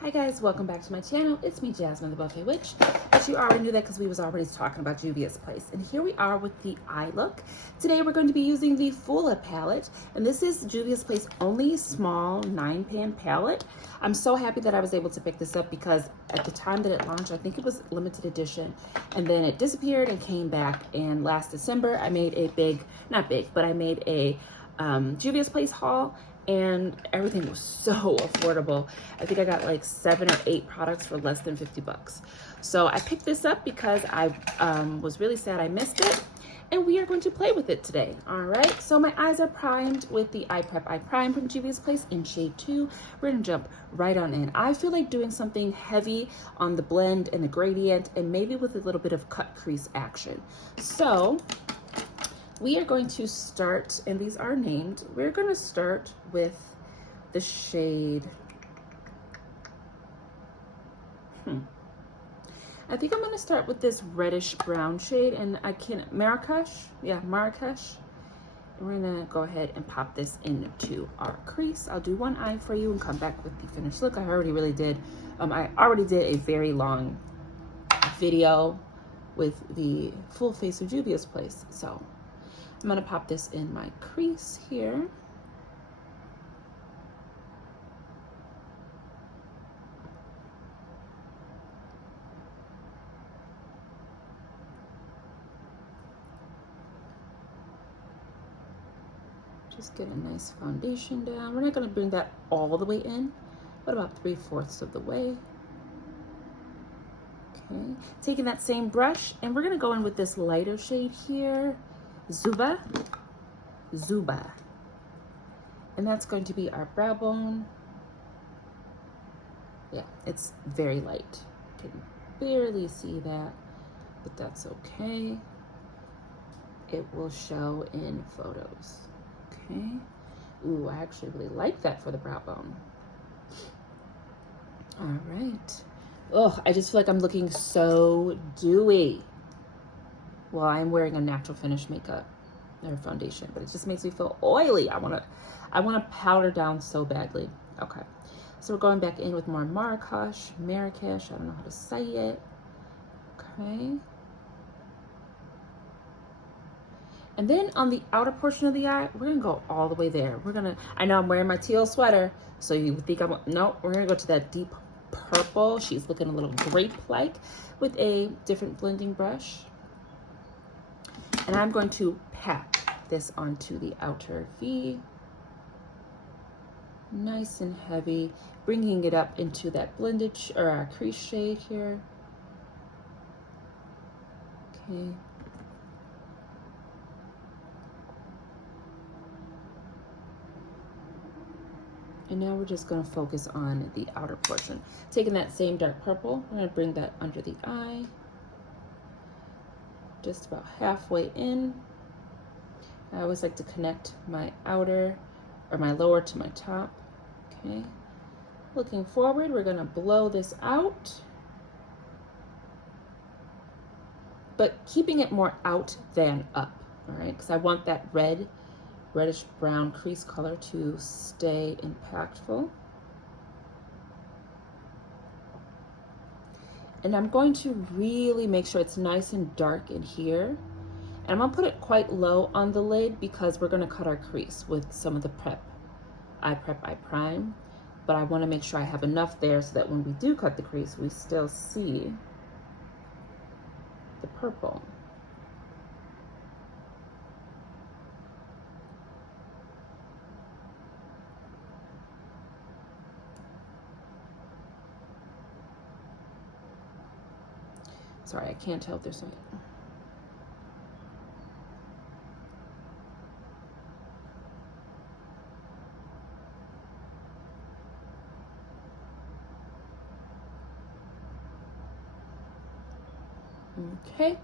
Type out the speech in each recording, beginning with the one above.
Hi guys, welcome back to my channel. It's me, Jasmine the Buffet Witch. But you already knew that because we was already talking about Juvia's Place. And here we are with the eye look. Today we're going to be using the Fula palette. And this is Juvia's Place only small 9-pan palette. I'm so happy that I was able to pick this up because at the time that it launched, I think it was limited edition. And then it disappeared and came back. And last December, I made a I made a Juvia's Place haul. And everything was so affordable. I think I got like 7 or 8 products for less than 50 bucks. So I picked this up because I was really sad I missed it. And we are going to play with it today. All right, so my eyes are primed with the Eye Prep Eye Prime from Juvia's Place in shade 2. We're gonna jump right on in. I feel like doing something heavy on the blend and the gradient and maybe with a little bit of cut crease action. So we are going to start, and these are named, we're going to start with the shade, I think I'm going to start with this reddish brown shade, and Marrakesh. And we're going to go ahead and pop this into our crease. I'll do one eye for you and come back with the finished look. I already did a very long video with the full face of Juvia's Place, so I'm gonna pop this in my crease here. Just get a nice foundation down. We're not gonna bring that all the way in, but about 3/4 of the way. Okay, taking that same brush, and we're gonna go in with this lighter shade here, Zuba. And that's going to be our brow bone. Yeah, it's very light. You can barely see that, but that's okay. It will show in photos, okay? Ooh, I actually really like that for the brow bone. All right. Oh, I just feel like I'm looking so dewy. Well, I'm wearing a natural finish makeup or foundation, but it just makes me feel oily. I wanna powder down so badly. Okay, so we're going back in with more Marrakesh, I don't know how to say it. Okay. And then on the outer portion of the eye, we're gonna go all the way there. I know I'm wearing my teal sweater, so you think no, we're gonna go to that deep purple. She's looking a little grape-like with a different blending brush. And I'm going to pack this onto the outer V. Nice and heavy, bringing it up into that blended or our crease shade here. Okay. And now we're just going to focus on the outer portion. Taking that same dark purple, we're going to bring that under the eye. Just about halfway in. I always like to connect my outer or my lower to my top. Okay. Looking forward, we're going to blow this out, but keeping it more out than up. All right, because I want that reddish brown crease color to stay impactful. And I'm going to really make sure it's nice and dark in here. And I'm gonna put it quite low on the lid because we're gonna cut our crease with some of the Eye Prep Eye Prime. But I wanna make sure I have enough there so that when we do cut the crease, we still see the purple. Sorry, I can't tell if there's something. Okay,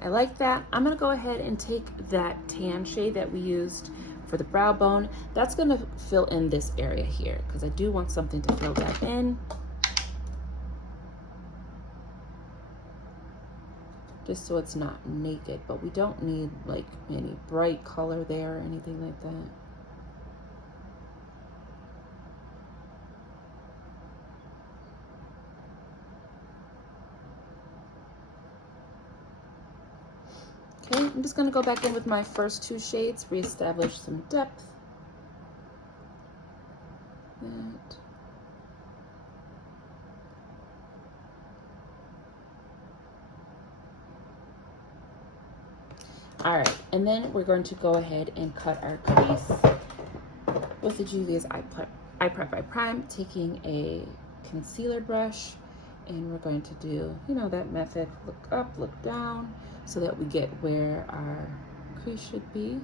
I like that. I'm gonna go ahead and take that tan shade that we used for the brow bone. That's gonna fill in this area here because I do want something to fill that in. Just so it's not naked, but we don't need like any bright color there or anything like that. I'm just going to go back in with my first two shades, reestablish some depth. That. All right, and then we're going to go ahead and cut our crease with the Juvia's Eye Prep Eye Prime, taking a concealer brush, and we're going to do, you know, that method, look up, look down, so that we get where our crease should be.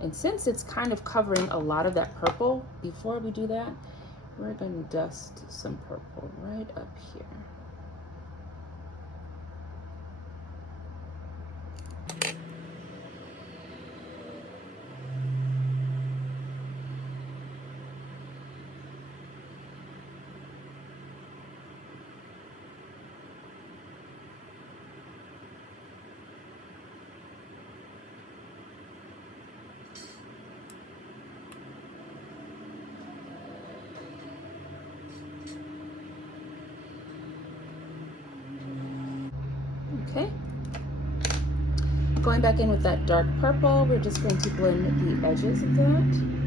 And since it's kind of covering a lot of that purple, before we do that, we're going to dust some purple right up here. Okay. Going back in with that dark purple, we're just going to blend the edges of that.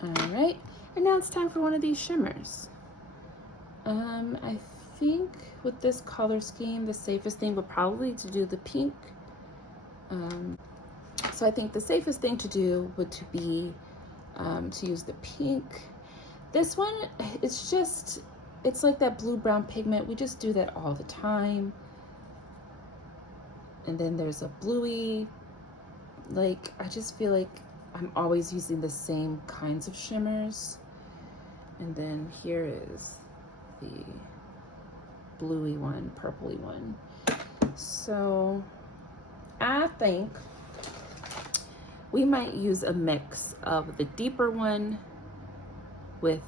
All right, and now it's time for one of these shimmers. I think with this color scheme, the safest thing would probably to do the pink. So I think the safest thing to do would to be to use the pink. This one, it's like that blue-brown pigment. We just do that all the time. And then there's a bluey, like, I just feel like I'm always using the same kinds of shimmers. And then here is the bluey one, purpley one. So I think we might use a mix of the deeper one with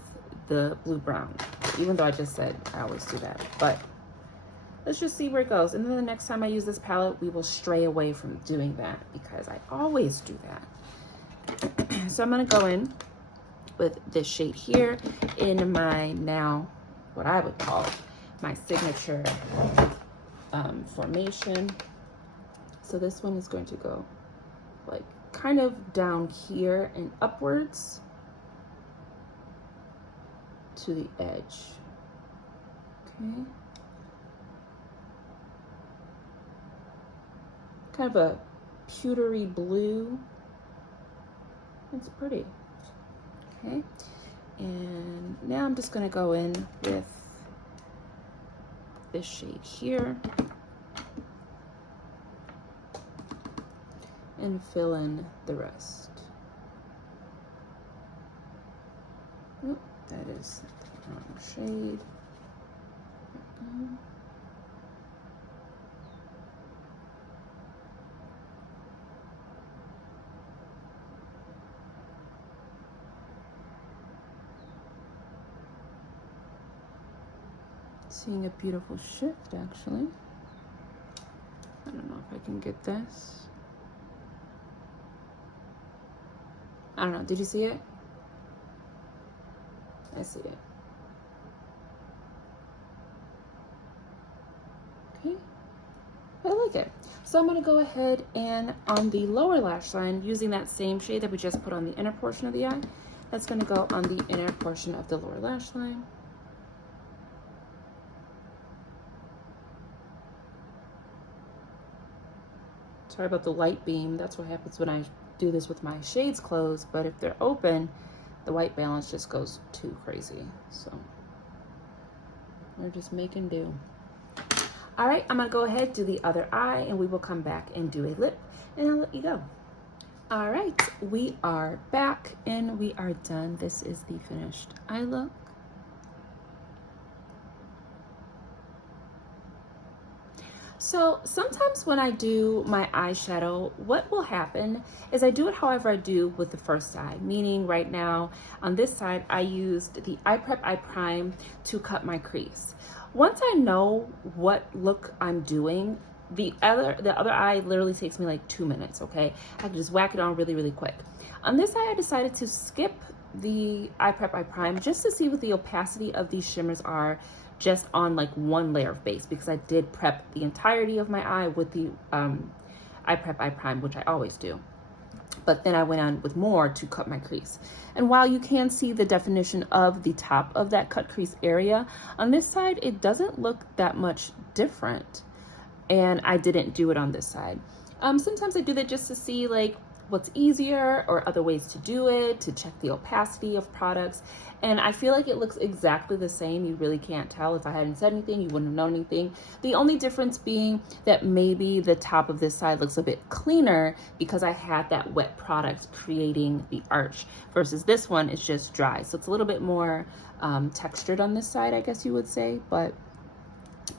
the blue brown, even though I just said I always do that, but let's just see where it goes. And then the next time I use this palette, we will stray away from doing that because I always do that. So I'm gonna go in with this shade here in my, now what I would call my signature formation. So this one is going to go like kind of down here and upwards to the edge. Okay. Kind of a pewtery blue. It's pretty. Okay. And now I'm just going to go in with this shade here and fill in the rest. Oh, that is the wrong shade. Seeing a beautiful shift, actually. I don't know if I can get this. I don't know. Did you see it? I see it. Okay. I like it. So I'm going to go ahead and on the lower lash line, using that same shade that we just put on the inner portion of the eye, that's going to go on the inner portion of the lower lash line. Sorry about the light beam. That's what happens when I do this with my shades closed, but if they're open, the white balance just goes too crazy. So we're just making do. All right, I'm gonna go ahead, do the other eye, and we will come back and do a lip, and I'll let you go. All right, we are back and we are done. This is the finished eye look. So sometimes when I do my eyeshadow, what will happen is I do it however I do with the first eye, meaning right now on this side, I used the Eye Prep Eye Prime to cut my crease. Once I know what look I'm doing, the other eye literally takes me like 2 minutes, okay? I can just whack it on really, really quick. On this eye, I decided to skip the Eye Prep Eye Prime just to see what the opacity of these shimmers are just on like one layer of base, because I did prep the entirety of my eye with the Eye Prep Eye Prime, which I always do. But then I went on with more to cut my crease. And while you can see the definition of the top of that cut crease area, on this side, it doesn't look that much different. And I didn't do it on this side. Sometimes I do that just to see like what's easier or other ways to do it, to check the opacity of products. And I feel like it looks exactly the same. You really can't tell. If I hadn't said anything, you wouldn't have known anything. The only difference being that maybe the top of this side looks a bit cleaner because I had that wet product creating the arch, versus this one is just dry. So it's a little bit more textured on this side, I guess you would say, but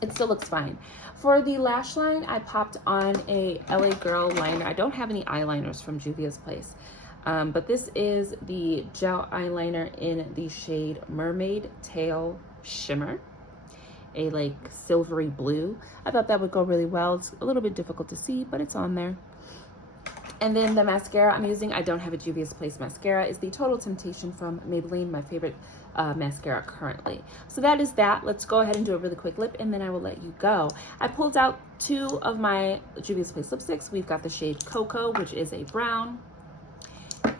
it still looks fine. For the lash line, I popped on a LA Girl liner. I don't have any eyeliners from Juvia's Place, but this is the gel eyeliner in the shade Mermaid Tail Shimmer, a like silvery blue. I thought that would go really well. It's a little bit difficult to see, but it's on there. And then the mascara I'm using, I don't have a Juvia's Place mascara, is the Total Temptation from Maybelline, my favorite mascara currently. So that is that. Let's go ahead and do a really quick lip, and then I will let you go. I pulled out 2 of my Juvia's Place lipsticks. We've got the shade Cocoa, which is a brown,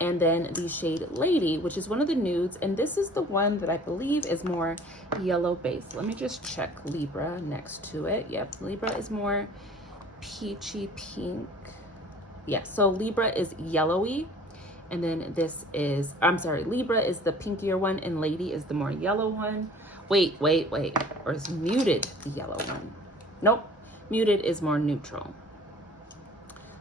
and then the shade Lady, which is one of the nudes, and this is the one that I believe is more yellow based. Let me just check Libra next to it. Yep, Libra is more peachy pink. Yeah, so Libra is yellowy, and then this is, I'm sorry, Libra is the pinkier one, and Lady is the more yellow one. Wait, or is Muted the yellow one? Nope, Muted is more neutral.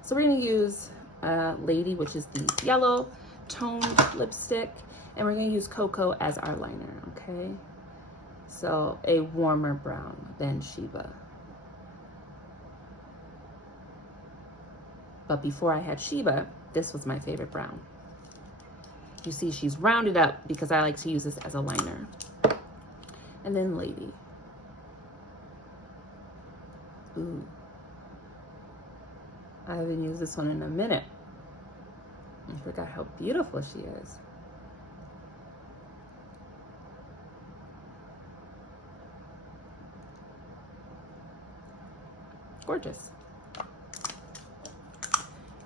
So we're gonna use Lady, which is the yellow toned lipstick, and we're gonna use Cocoa as our liner, okay? So a warmer brown than Sheba. But before I had Sheba, this was my favorite brown. You see, she's rounded up because I like to use this as a liner. And then Lady. Ooh. I haven't used this one in a minute. I forgot how beautiful she is. Gorgeous.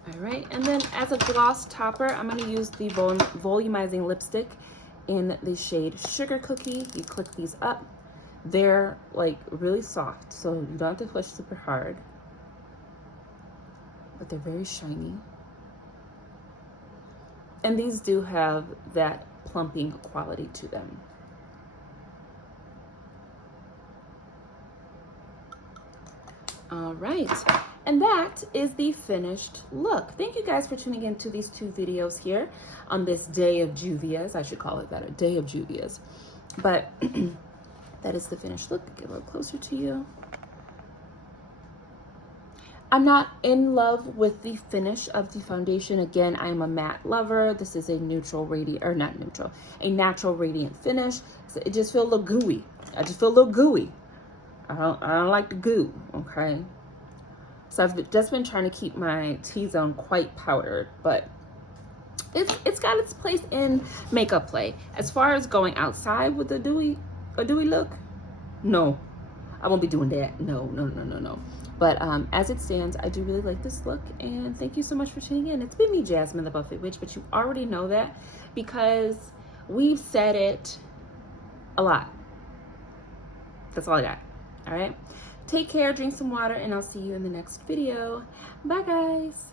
All right, and then as a gloss topper, I'm going to use the volumizing lipstick in the shade Sugar Cookie. You click these up. They're like really soft, so you don't have to push super hard, but they're very shiny. And these do have that plumping quality to them. All right. And that is the finished look. Thank you guys for tuning in to these 2 videos here on this day of Juvia's. I should call it that, a day of Juvia's. But that is the finished look. Get a little closer to you. I'm not in love with the finish of the foundation. Again, I'm a matte lover. This is a neutral radiant, or not neutral, a natural radiant finish. So it just feels a little gooey. I just feel a little gooey. I don't like the goo, okay? So I've just been trying to keep my T-zone quite powdered, but it's got its place in makeup play. As far as going outside with a dewy look, no, I won't be doing that. No. But as it stands, I do really like this look, and thank you so much for tuning in. It's been me, Jasmine the Buffet Witch, but you already know that because we've said it a lot. That's all I got. All right. Take care, drink some water, and I'll see you in the next video. Bye, guys.